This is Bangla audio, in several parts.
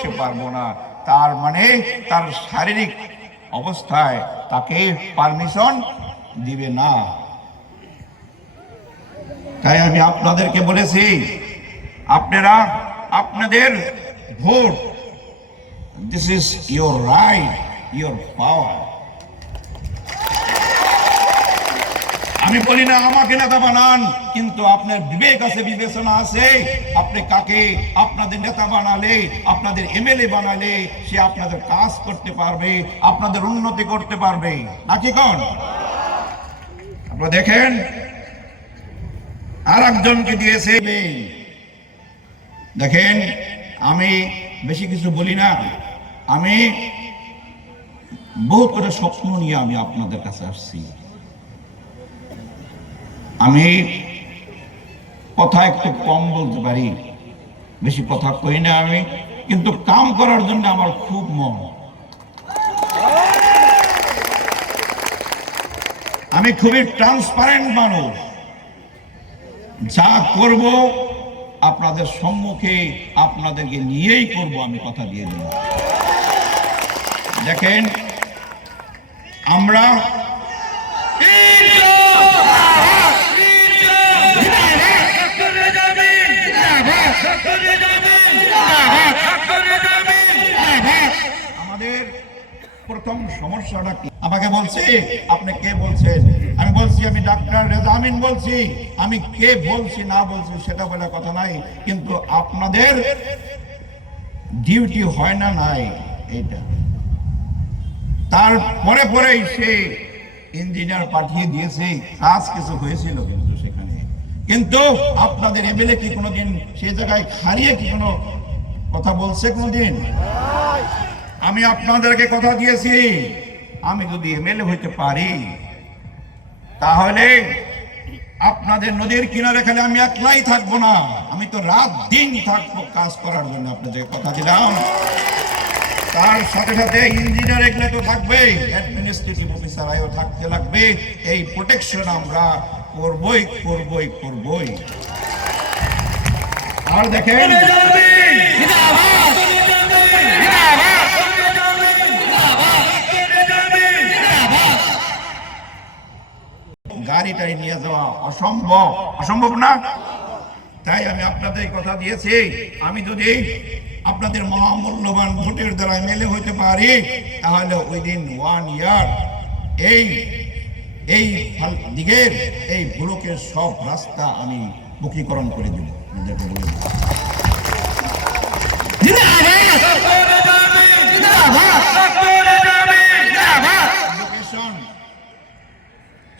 সে পারবো না, তার মানে তার শারীরিক অবস্থায় তাকে পারমিশন দিবে না। তাই আমি আপনাদেরকে বলেছি, আপনারা আপনাদের ভোট, this is your right, your power. আমি বলি না আমাকে নেতা বানান, কিন্তু আপনার বিবেক আছে, বিবেচনা আছে, আপনি কাকে আপনাদের নেতা বানালে, আপনাদের এমএলএ বানালে সে আপনাদের কাজ করতে পারবে, আপনাদের উন্নতি করতে পারবে নাকি কোন? আপনারা দেখেন আর একজনকে দিয়েছে। দেখেন আমি বেশি কিছু বলি না, আমি বহুত করে স্বপ্ন নিয়ে আমি আপনাদের কাছে আসছি। আমি কথা একটু কম বলতে পারি, বেশি কথা কই না আমি, কিন্তু কাম করার জন্য আমার খুব মন। আমি খুবই ট্রান্সপারেন্ট মানুষ, যা করব আপনাদের সম্মুখে আপনাদেরকে নিয়েই করব, আমি কথা দিয়ে দিলাম। দেখেন আমরা আমাদের প্রথম সমস্যাটা কি? আমাকে বলছে আপনি কে বলছেন? আমি বলছি আমি ডাক্তার রেজা আমিন বলছি। আমি কে বলছি না বলছি সেটা বলে কথা নাই, কিন্তু আপনাদের ডিউটি হয় না নাই এইটা। তারপরে পরেই সে ইঞ্জিনিয়ার পাঠিয়ে দিয়েছে, কাজ কিছু হয়েছিল কিন্তু সেখানে। কিন্তু আপনাদের এমএলএ কি কোনোদিন সেই জায়গায় হারিয়ে কি কোনো কথা বলছে কোনোদিন? আমি আপনাদেরকে কথা দিয়েছি, আমি যদি এমএলএ হইতে পারি তাহলে আপনাদের নদীর কিনারে খালি আমি একলাই থাকবো না, আমি তো রাত দিন থাকবো কাজ করার জন্য, আপনাদেরকে কথা দিলাম। তার সাথে সাথে ইঞ্জিনিয়ার এগুলো তো থাকবেই, অ্যাডমিনিস্ট্রেটিভ অফিসার আইও থাকতে লাগবে। এই প্রোটেকশন আমরা করবই করবই করবই। আর দেখেন গাড়িটাই নিয়ে যাওয়া অসম্ভব, অসম্ভব না। তাই আমি আপনাদের কথা দিয়েছি, আমি যদি আপনাদের মহামূল্যবান ভোটের দ্বারা এমএলএ হইতে পারি তাহলে উইদিন 1 ইয়ার এই দিকের এই ব্লকের সব রাস্তা আমি মুখীকরণ করে দেব।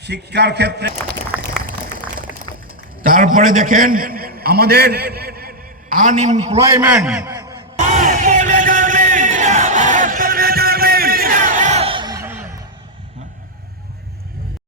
শিক্ষার ক্ষেত্রে তারপরে দেখেন আমাদের আনএমপ্লয়মেন্ট